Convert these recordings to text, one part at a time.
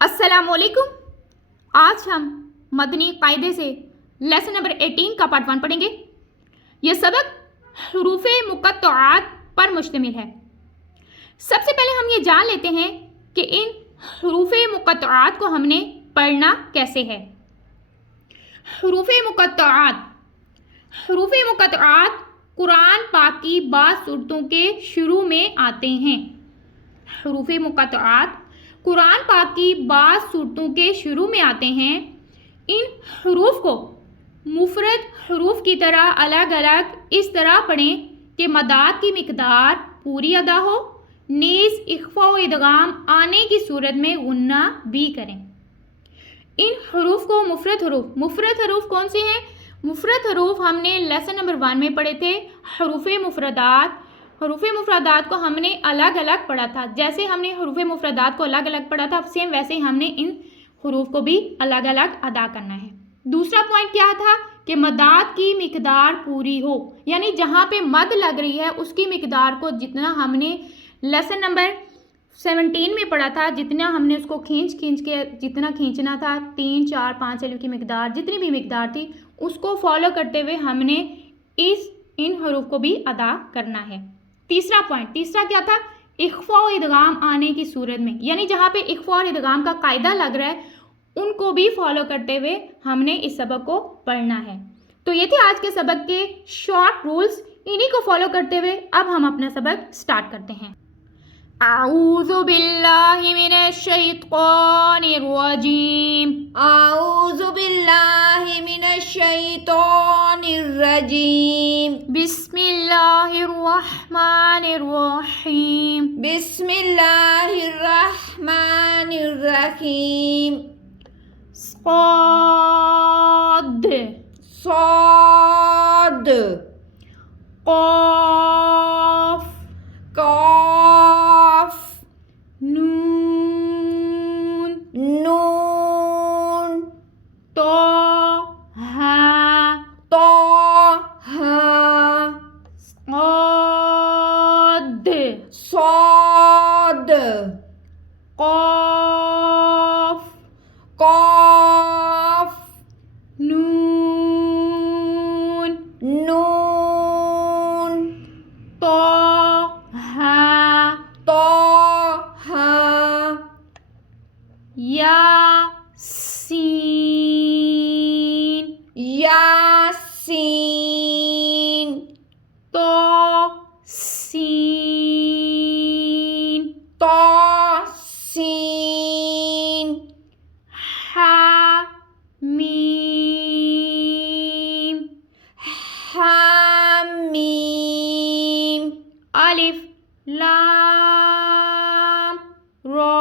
अस्सलामुअलैकुम। आज हम मदनी कायदे से लेसन नंबर 18 का पार्ट 1 पढ़ेंगे। यह सबक हुरूफ़े मुक़त्तआत पर मुश्तमिल है। सबसे पहले हम ये जान लेते हैं कि इन हुरूफ़े मुक़त्तआत को हमने पढ़ना कैसे है। हुरूफ़े मुक़त्तआत कुरान पाक की बाज़ सूरतों के शुरू में आते हैं। हुरूफ़े मुक़त्तआत कुरान पाक की बाज़ सूरतों के शुरू में आते हैं। इन हुरूफ को मुफरद हुरूफ की तरह अलग अलग इस तरह पढ़ें कि मदाद की मिकदार पूरी अदा हो, नीज़ इख्फ़ा व इदगाम आने की सूरत में गुन्ना भी करें। इन हुरूफ को मुफरद हुरूफ कौन से हैं? मुफरद हुरूफ हमने लेसन नंबर 1 में पढ़े थे। हुरूफ़े मुफरदात को हमने अलग अलग पढ़ा था। जैसे हमने हुरूफ़े मुफरदात को अलग अलग पढ़ा था, सेम वैसे ही हमने इन हुरूफ को भी अलग अलग अदा करना है। दूसरा पॉइंट क्या था कि मदाद की मिकदार पूरी हो, यानी जहाँ पे मद लग रही है उसकी मिकदार को जितना हमने लेसन नंबर 17 में पढ़ा था, जितना हमने उसको खींच के जितना खींचना था 3, 4, 5 अलिफ की मिकदार जितनी भी मिकदार थी उसको फॉलो करते हुए हमने इन हुरूफ को भी अदा करना है। तीसरा क्या था? इख्फ़ा और इदगाम आने की सूरत में, यानी जहाँ पे इख्फ़ा और इदगाम का कायदा लग रहा है उनको भी फॉलो करते हुए हमने इस सबक को पढ़ना है। तो ये थे आज के सबक के शॉर्ट रूल्स। इन्हीं को फॉलो करते हुए अब हम अपना सबक स्टार्ट करते हैं। आऊज़ु बिल्लाहि मिनश शैतानिर रजीम। आऊज़ु बिल्लाहि मिनश शैतानिर रजीम। बिस्मिल्लाहिर रहमानिर रहीम। बिस्मिल्लाहिर रहमानिर रहीम। साद साद क़ाफ़ काफ नून नून तहा ताहा साद साद क़ाफ़ काफ नून नून तहा ताहा यासीन यासीन तोसीन तासीन हामीम हामीम अलिफ लाम रा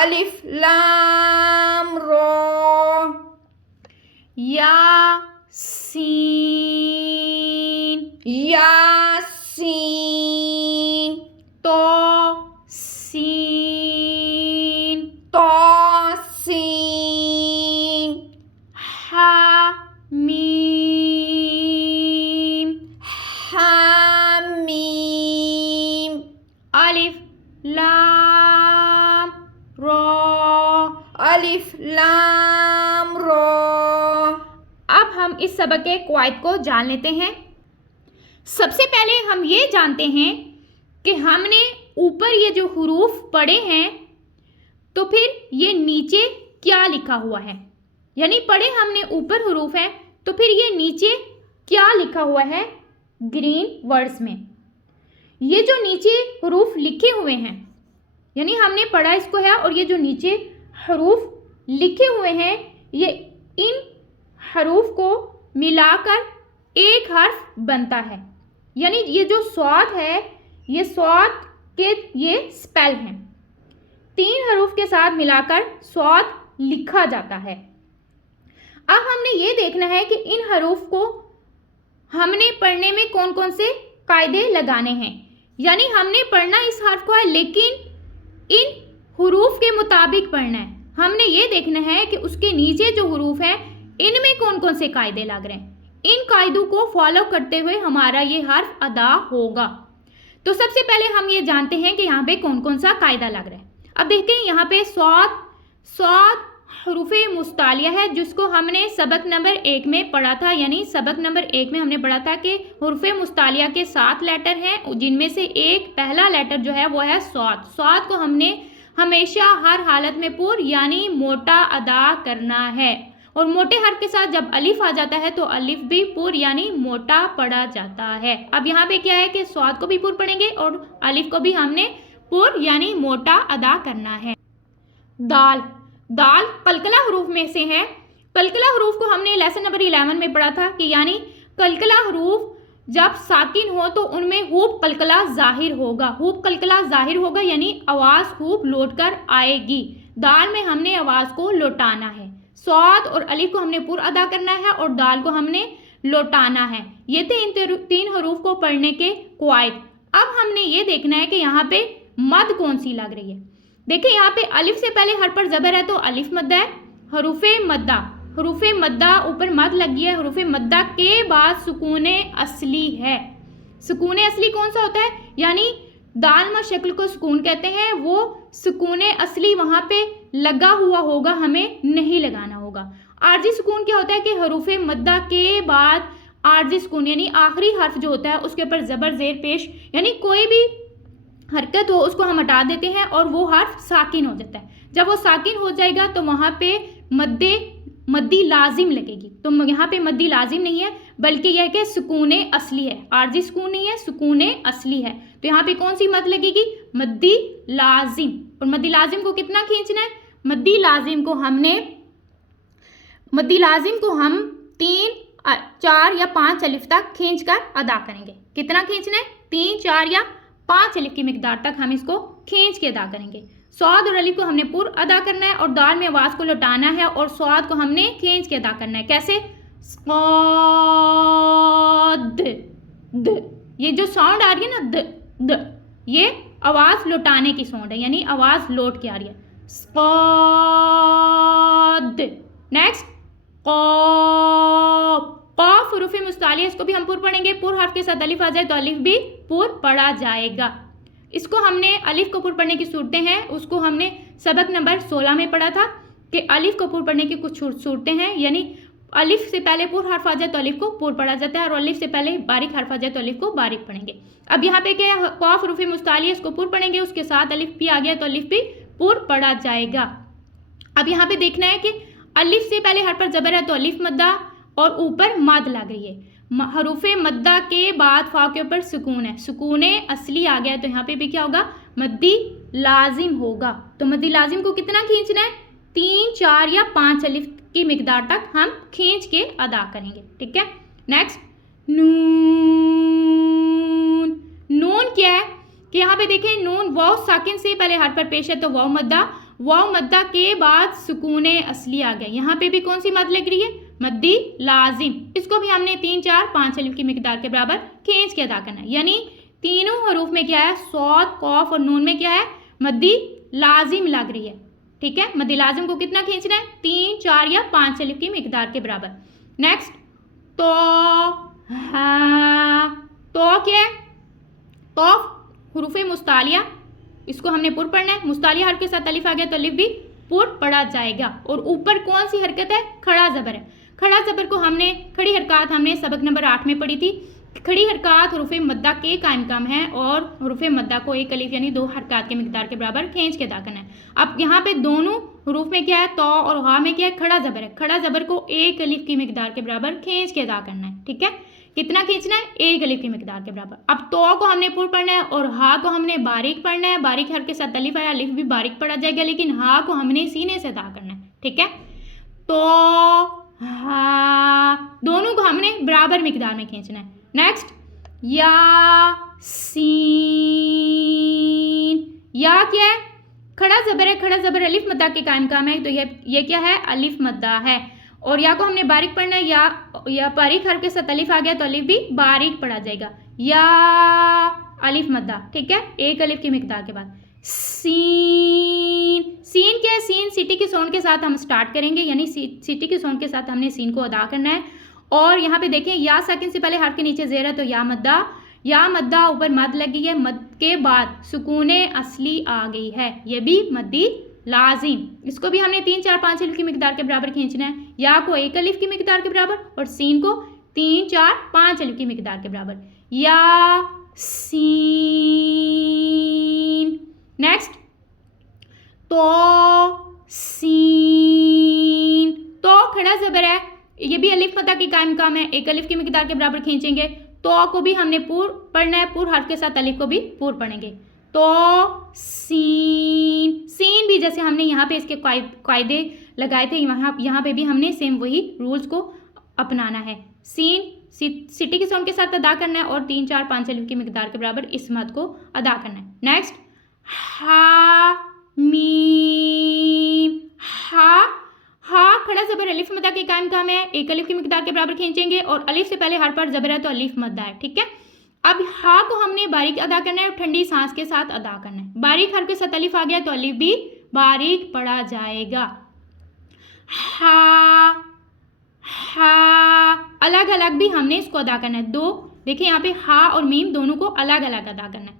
अलिफ लाम रा यासीन यासीन तोसीन तासीन हामीम हामीम अलिफ लाम रा। अलिफ लाम रा। अब हम इस सबक के कवायद को जान लेते हैं। सबसे पहले हम ये जानते हैं कि हमने ऊपर ये जो हुरूफ पढ़े हैं तो फिर ये नीचे क्या लिखा हुआ है, यानी पढ़े हमने ऊपर हुरूफ है तो फिर ये नीचे क्या लिखा हुआ है ग्रीन वर्ड्स में। ये जो नीचे हुरूफ लिखे हुए हैं, यानी हमने पढ़ा इसको है, और ये जो नीचे हुरूफ लिखे हुए हैं ये इन हरूफ को मिलाकर एक हर्फ बनता है, यानी ये जो स्वाद है ये स्वाद के ये स्पेल हैं। 3 हरूफ के साथ मिलाकर स्वाद लिखा जाता है। अब हमने ये देखना है कि इन हरूफ को हमने पढ़ने में कौन कौन से कायदे लगाने हैं, यानी हमने पढ़ना इस हर्फ को है लेकिन इन हुरूफ के मुताबिक पढ़ना है। हमने ये देखना है कि उसके नीचे जो हुरूफ हैं इनमें कौन कौन से कायदे लग रहे हैं। इन कायदों को फॉलो करते हुए हमारा ये हर्फ अदा होगा। तो सबसे पहले हम ये जानते हैं कि यहाँ पे कौन कौन सा कायदा लग रहा है। अब देखते हैं यहाँ पे स्वाद सौद हरूफ मुस्तालिया है जिसको हमने सबक नंबर 1 में पढ़ा था, यानी सबक नंबर 1 में हमने पढ़ा था कि हरूफ मुस्तालिया के 7 लेटर हैं जिनमें से एक पहला लेटर जो है वो है सौद। सौद को हमने हमेशा हर हालत में पुर यानी मोटा अदा करना है, और मोटे हर्फ के साथ जब अलिफ आ जाता है तो अलिफ भी पुर यानी मोटा पढ़ा जाता है। अब यहाँ पे क्या है कि सौद को भी पुर पढ़ेंगे और अलिफ को भी हमने पुर यानी मोटा अदा करना है। दाल, दाल कलकला हरूफ में से है। कलकला हरूफ को हमने लेसन नंबर 11 में पढ़ा था कि यानी कलकला हरूफ जब साकिन हो तो उनमें खूब कलकला जाहिर होगा, खूब कलकला जाहिर होगा यानी आवाज़ खूब लौट कर आएगी। दाल में हमने आवाज़ को लौटाना है। सौद और अलिफ को हमने पुर अदा करना है और दाल को हमने लौटाना है। ये थे इन 3 हरूफ को पढ़ने के कवायद। अब हमने ये देखना है कि यहाँ पे मद कौन सी लग रही है। देखिए यहाँ पे अलिफ से पहले हर पर ज़बर है तो अलिफ मद्दा है। हरूफे मद्दा, हरूफे मद्दा ऊपर मद लगी है। हरूफे मद्दा के बाद सुकूने असली है। सुकूने असली कौन सा होता है, यानी दाल म शक्ल को सुकून कहते हैं, वो सुकूने असली वहाँ पे लगा हुआ होगा, हमें नहीं लगाना होगा। आरजी सुकून क्या होता है कि हरूफे मद्दा के बाद आरजी सुकून यानी आखिरी हर्फ जो होता है उसके ऊपर ज़बर ज़ेर पेश यानी कोई भी हरकत हो उसको हम हटा देते हैं और वो हर्फ साकिन हो जाता है। जब वो साकिन हो जाएगा तो वहाँ पे मद्दी लाजिम लगेगी। तो यहाँ पे मद्दी लाजिम नहीं है बल्कि यह कि सुकूने असली है, आरजी सुकून नहीं है, सुकूने असली है। तो यहाँ पे कौन सी मद लगेगी, मद्दी लाजिम। और मद्दी लाजिम को कितना खींचना है, मद्दी लाजिम को हम 3, 4 या 5 अलिफ तक खींच कर अदा करेंगे। कितना खींचना है, 3, 4 या 5 अलिफ की मिकदार तक हम इसको खींच के अदा करेंगे। सौद और अलिफ को हमने पुर अदा करना है और दाल में आवाज़ को लौटाना है और सौद को हमने खींच के अदा करना है। कैसे, सौद द, ये जो साउंड आ रही है ना द, ये आवाज़ लौटाने की साउंड है यानी आवाज़ लौट के आ रही है। सौद। नेक्स्ट कॉफ हरूफ मुस्तालिया, इसको भी हम पुर पढ़ेंगे। पुर हर्फ के साथ अलिफ आ जाए तो अलिफ भी पुर पढ़ा जाएगा। इसको हमने अलिफ को पुर पढ़ने की सूरतें हैं, उसको हमने सबक नंबर 16 में पढ़ा था कि अलिफ को पुर पढ़ने की कुछ सूरतें हैं, यानी अलिफ से पहले पुर हर्फ आ जाए तो अलिफ को पुर पढ़ा जाता है और अलिफ से पहले बारीक हर्फ आ जाए तो अलिफ को बारीक पढ़ेंगे। अब यहाँ पे क्या है, कॉफ हरूफ मुस्तालिया इसको पुर पढ़ेंगे, उसके साथ अलिफ भी आ गया तो अलिफ भी पुर पढ़ा जाएगा। अब यहाँ पे देखना है कि अलिफ से पहले हर पर ज़बर है तो अलिफ मद्दा और ऊपर मद लग रही है। हरूफे मद्दा के बाद फा के ऊपर सुकून है, सुकूने असली आ गया तो यहाँ पे भी क्या होगा, मद्दी लाजिम होगा। तो मद्दी लाजिम को कितना खींचना है, 3, 4 या 5 अलिफ की मिकदार तक हम खींच के अदा करेंगे। ठीक है। नेक्स्ट नून। नून क्या है कि यहाँ पे देखें नून वाव साकिन से पहले हर पर पेश है तो वाव मद्दा, वाव मद्दा के बाद सुकूने असली आ गया। यहाँ पे भी कौन सी मद लग रही है, मद्दी लाजिम। इसको भी हमने 3, 4, 5 अलिफ की मिकदार के बराबर खींच के अदा करना है। यानी तीनों हरूफ में क्या है, सौद, कौफ और नून में क्या है, मद्दी लाजिम लग रही है। ठीक है। मद्दी लाजिम को कितना खींचना है, 3, 4 या 5 अलिफ की मिकदार के बराबर। नेक्स्ट तो क्या है, तौफ हरूफे मुस्तालिया, इसको हमने पुर पढ़ना है। मुस्तालिया हर्फ के साथ अलिफ आ गया तो अलिफ भी पुर पढ़ा जाएगा। और ऊपर कौन सी हरकत है, खड़ा ज़बर है। खड़ा ज़बर को हमने, खड़ी हरकत हमने सबक नंबर 8 में पढ़ी थी। खड़ी हरकत हरूफ मद्दा के कायम काम है और हरूफ मद्दा को एक अलिफ यानी 2 हरकत के मिकदार के बराबर खींच के अदा करना है। अब यहाँ पे दोनों हरूफ में क्या है, तो और हा में क्या है, खड़ा ज़बर है। खड़ा ज़बर को 1 अलिफ की मिकदार के बराबर खींच के अदा करना है। ठीक है। कितना खींचना है, 1 अलिफ की मिकदार के बराबर। अब तो को हमने पुर पढ़ना है और हा को हमने बारीक पढ़ना है। बारीक हर्फ के साथ अलिफ आया, अलिफ भी बारीक पढ़ा जाएगा लेकिन हा को हमने सीने से अदा करना है। ठीक है। तो हा दोनों को हमने बराबर मिकदार में खींचना है। नेक्स्ट या सीन। या क्या है, खड़ा ज़बर है। खड़ा ज़बर अलिफ मद्दा के कायम काम है तो ये क्या है, अलिफ मद्दा है। और या को हमने बारीक पढ़ना है, या बारीक हर्फ के साथ अलिफ आ गया तो अलिफ भी बारीक पढ़ा जाएगा। या अलिफ मद्दा। ठीक है। 1 अलिफ की मिकदार के बाद सीन। सीन क्या है, सीन सिटी की साउंड के साथ हम स्टार्ट करेंगे यानी सिटी की साउंड के साथ हमने सीन को अदा करना है। और यहाँ पे देखें या साकिन से पहले हर्फ के नीचे ज़ेर है तो या मद्दा, या ऊपर मद लगी है, मद के बाद सुकूने असली आ गई है, ये भी मद्दी लाजिम, इसको भी हमने 3 4 5 अलिफ की मिकदार के बराबर खींचना है। या को 1 अलिफ की मिकदार के बराबर और सीन को 3 4 5 अलिफ की मिकदार के बराबर। या सीन। नेक्स्ट तो सीन, तो खड़ा ज़बर है, ये भी अलिफ मद्दा की कायम काम है, 1 अलिफ की मिकदार के बराबर खींचेंगे। तो को भी हमने पूर पढ़ना है, पूर हर्फ के साथ अलिफ को भी पूर पढ़ेंगे। तो सीन, सीन भी जैसे हमने यहाँ पे इसके कायदे लगाए थे, यहाँ पे भी हमने सेम वही रूल्स को अपनाना है। सीन सिटी के साउंड के साथ अदा करना है और 3 4 5 अलिफ की मिकदार के बराबर इस मद को अदा करना है। नेक्स्ट हा मीम, हा खड़ा ज़बर अलिफ मद्दा के कायम काम है, 1 अलिफ की मिकदार के बराबर खींचेंगे और अलिफ से पहले हर पर ज़बर है तो अलिफ मद्दा है, ठीक है। अब हा को हमने बारीक अदा करना है और ठंडी सांस के साथ अदा करना है। बारीक हर्फ के साथ अलिफ आ गया तो अलिफ भी बारीक पढ़ा जाएगा। हा अलग अलग भी हमने इसको अदा करना है। दो देखिए यहाँ पे हा और मीम दोनों को अलग अलग अदा करना है।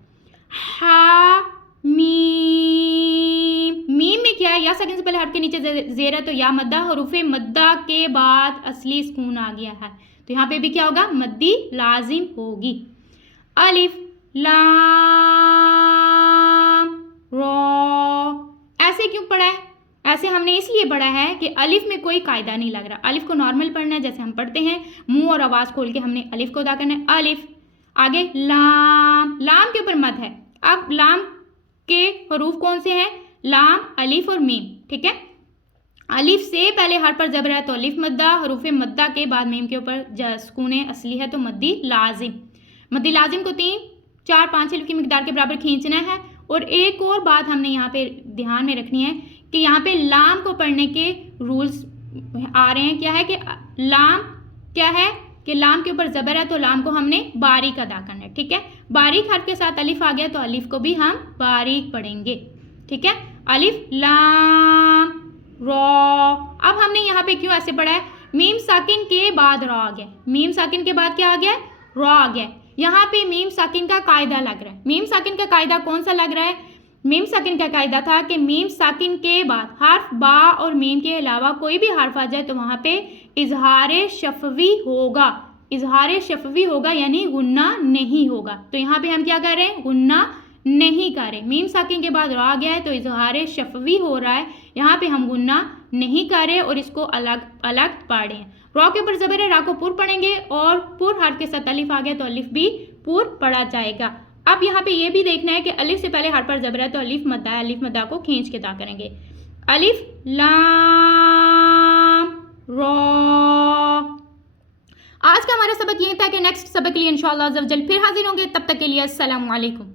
हा मीम, मीम में क्या है, या सेकंड से पहले हर्फ के नीचे जेर है तो या मद्दा, हरूफे मद्दा के बाद असली सुकून आ गया है तो यहाँ पे भी क्या होगा, मद्दी लाजिम होगी। अलिफ लाम रो, ऐसे क्यों पढ़ा है, ऐसे हमने इसलिए पढ़ा है कि अलिफ में कोई कायदा नहीं लग रहा। अलिफ को नॉर्मल पढ़ना है जैसे हम पढ़ते हैं, मुंह और आवाज़ खोल के हमने अलिफ को अदा करना है। अलिफ, आगे लाम, लाम के ऊपर मद है। अब लाम के हरूफ कौन से हैं, लाम, अलिफ और मीम, ठीक है। अलिफ से पहले हर पर ज़बर है तो अलिफ मद्दा, हरूफ मद्दा के बाद मीम के ऊपर सुकून असली है तो मद्दी लाजिम। मद्दी लाजिम को 3 4 5 अलिफ की मिकदार के बराबर खींचना है। और एक और बात हमने यहाँ पे ध्यान में रखनी है कि यहाँ पे लाम को पढ़ने के रूल्स आ रहे हैं। क्या है कि लाम क्या है कि लाम के ऊपर ज़बर है तो लाम को हमने बारीक अदा करना है, ठीक है। बारीक हर्फ के साथ अलिफ आ गया तो अलिफ को भी हम बारीक पढ़ेंगे, ठीक है। अलिफ लाम रो, अब हमने यहाँ पे क्यों ऐसे पढ़ा है, मीम साकिन के बाद रो आ गया, मीम साकिन के बाद क्या आ गया, रो आ गया। यहाँ पे मीम साकिन का कायदा लग रहा है। मीम साकिन का कायदा कौन सा लग रहा है, मीम साकिन का कायदा था कि मीम साकिन के बाद हर्फ बा और मीम के अलावा कोई भी हर्फ आ जाए तो वहाँ पे इजहार शफवी होगा, इजहार शफवी होगा यानी गुन्ना नहीं होगा। तो यहाँ पे हम क्या कर रहे हैं, गुन्ना नहीं कर रहे। मीम साकिन के बाद रा गया है तो इजहार शफवी हो रहा है, यहाँ पे हम गुन्ना नहीं कर रहे और इसको अलग अलग पढ़े हैं। रा के ऊपर ज़बर है, रा को पुर पढ़ेंगे और पुर हर्फ के साथ अलिफ आ गया तो अलिफ भी पुर पढ़ा जाएगा। अब यहाँ पे ये भी देखना है कि अलिफ से पहले हर्फ पर ज़बर है तो अलिफ मद्दा है, अलिफ मद्दा को खींच के अदा करेंगे। अलिफ लाम रो। आज का हमारा सबक ये था कि नेक्स्ट सबक के लिए इंशाअल्लाह अज़्ज़ा वजल फिर हाजिर होंगे। तब तक के लिए अस्सलामु अलैकुम।